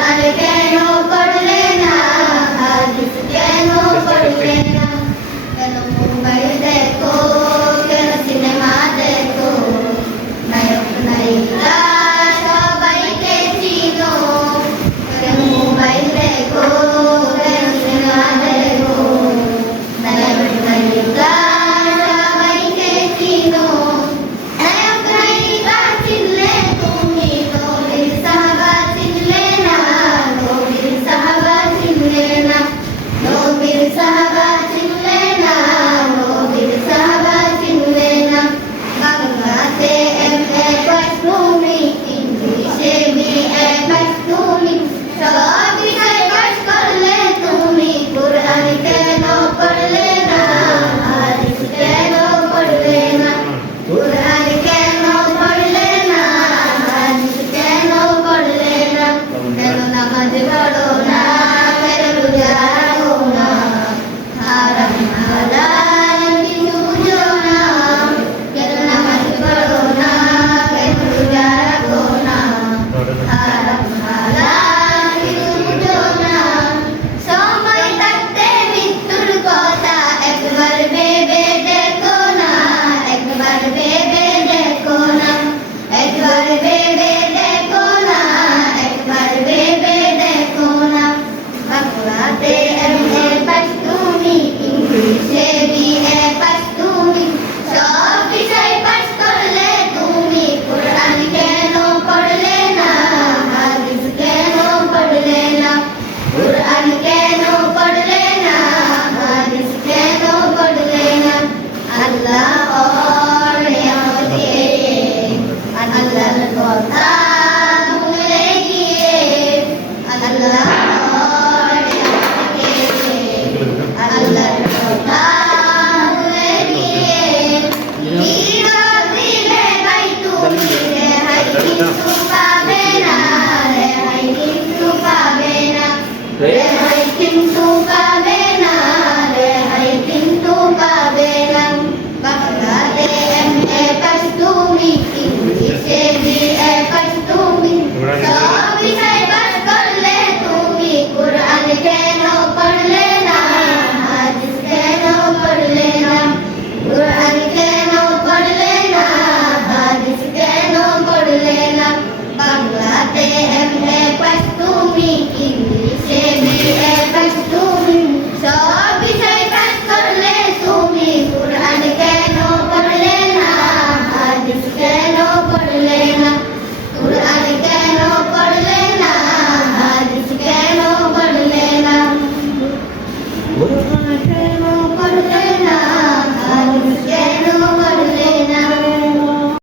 कुरान केनो पढ़ले ना हादिस केनो पढ़ले ना केनो मोबाइल देखो केनो सिनेमा देखो नायक नायिका সবাইকে চিনো কেনো মোবাইল দেখো কেনো সিনেমা দেখো নায়ক নায়িকা সবাইকে চিনো নায়ক নায়িকা চিনলে তুমি নবীর সাহাবা চিনলে না নবীর সাহাবা চিনলে না নবীর সাহাবা চিনলে না নবীর সাহাবা চিনলে না বাংলাতে এমএ পাস তুমি ইংলিশে বিএ পাস তুমি সব বিষয় পাস করলে তুমি কুরআন কেন পড়লে না হাদিস কেন পড়লে না কুরআন কেন পড়লে না হাদিস কেন পড়লে না কেন নামাজ পড়ো না কেন রোজা রাখো না হারাম হালাল কিছু বুঝো না কেন নামাজ পড়ো না কেন রোজা রাখো না হারাম হালাল কিছু বুঝো না সময় থাকতে মৃত্যুর কথা একবার ভেবে দেখো না একবার ভেবে দেখো না একবার ভেবে দেখো না একবার ভেবে দেখো না বাংলাতে এমএ পাস তুমি ইংলিশে বিএ পাস তুমি সব বিষয় পাস করলে তুমি কুরআন কেন পড়লে না হাদিস কেন পড়লে না কুরআন কেন পড়লে না হাদিস কেন পড়লে না আল্লাহ और নিয়ামতে আল্লাহর কথা ভুলে গিয়ে আল্লাহ और নিয়ামতে আল্লাহর কথা ভুলে গিয়ে হৃদয় দিলে ভাই তুমি রেহাই কিন্তু পাবে না রেহাই কিন্তু পাবে না রেহাই